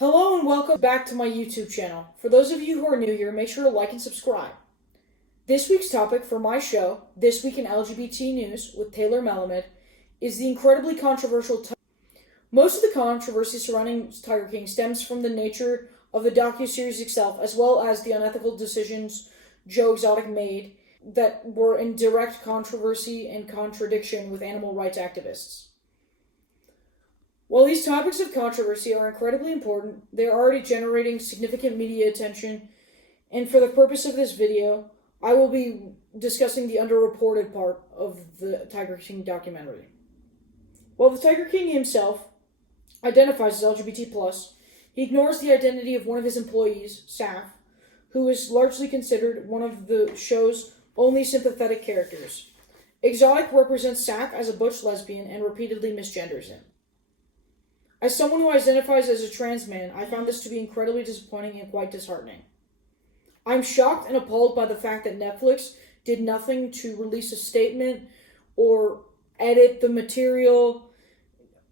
Hello and welcome back to my YouTube channel. For those of you who are new here, make sure to like and subscribe. This week's topic for my show, This Week in LGBT News with Taylor Melamed, is the incredibly controversial Most of the controversy surrounding Tiger King stems from the nature of the docuseries itself, as well as the unethical decisions Joe Exotic made that were in direct controversy and contradiction with animal rights activists. While these topics of controversy are incredibly important, they are already generating significant media attention, and for the purpose of this video, I will be discussing the underreported part of the Tiger King documentary. While the Tiger King himself identifies as LGBT+, he ignores the identity of one of his employees, Saf, who is largely considered one of the show's only sympathetic characters. Exotic represents Saf as a butch lesbian and repeatedly misgenders him. As someone who identifies as a trans man, I found this to be incredibly disappointing and quite disheartening. I'm shocked and appalled by the fact that Netflix did nothing to release a statement or edit the material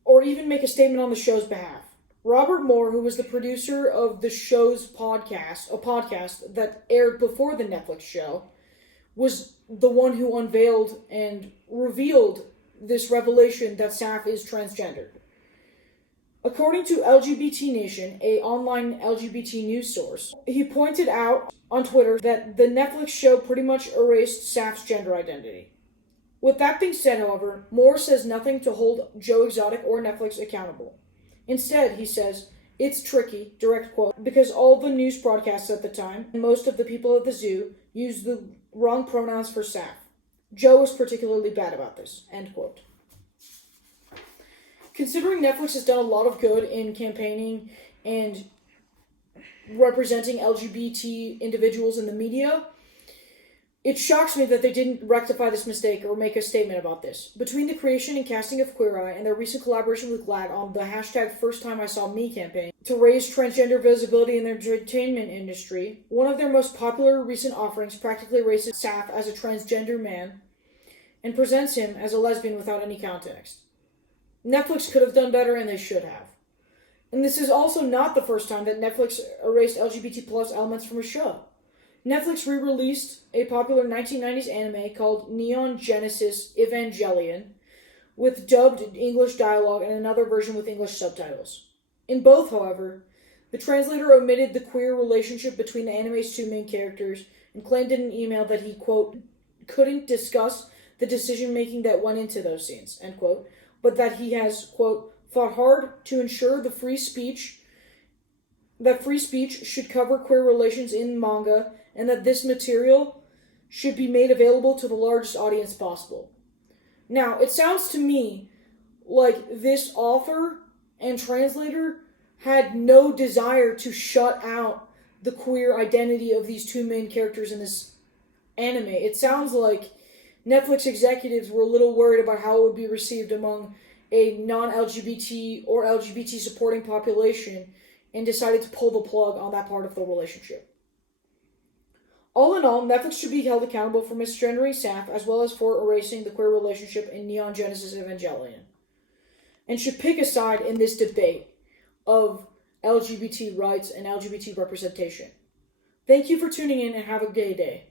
or even make a statement on the show's behalf. Robert Moore, who was the producer of the show's podcast, a podcast that aired before the Netflix show, was the one who unveiled and revealed this revelation that Saf is transgendered. According to LGBT Nation, an online LGBT news source, he pointed out on Twitter that the Netflix show pretty much erased Saf's gender identity. With that being said, however, Moore says nothing to hold Joe Exotic or Netflix accountable. Instead, he says, "It's tricky," direct quote, because all the news broadcasts at the time, and most of the people at the zoo, used the wrong pronouns for Saf. Joe was particularly bad about this, end quote. Considering Netflix has done a lot of good in campaigning and representing LGBT individuals in the media, it shocks me that they didn't rectify this mistake or make a statement about this. Between the creation and casting of Queer Eye and their recent collaboration with GLAAD on the #FirstTimeISawMe campaign to raise transgender visibility in the entertainment industry, one of their most popular recent offerings practically races Saf as a transgender man and presents him as a lesbian without any context. Netflix could have done better, and they should have. And this is also not the first time that Netflix erased LGBT+ elements from a show. Netflix re-released a popular 1990s anime called Neon Genesis Evangelion with dubbed English dialogue and another version with English subtitles. In both, however, the translator omitted the queer relationship between the anime's two main characters and claimed in an email that he, quote, couldn't discuss the decision-making that went into those scenes, end quote, but that he has, quote, fought hard to ensure that free speech should cover queer relations in manga, and that this material should be made available to the largest audience possible. Now, it sounds to me like this author and translator had no desire to shut out the queer identity of these two main characters in this anime. It sounds like Netflix executives were a little worried about how it would be received among a non-LGBT or LGBT supporting population and decided to pull the plug on that part of the relationship. All in all, Netflix should be held accountable for misgendering Saf as well as for erasing the queer relationship in Neon Genesis Evangelion, and should pick a side in this debate of LGBT rights and LGBT representation. Thank you for tuning in and have a gay day.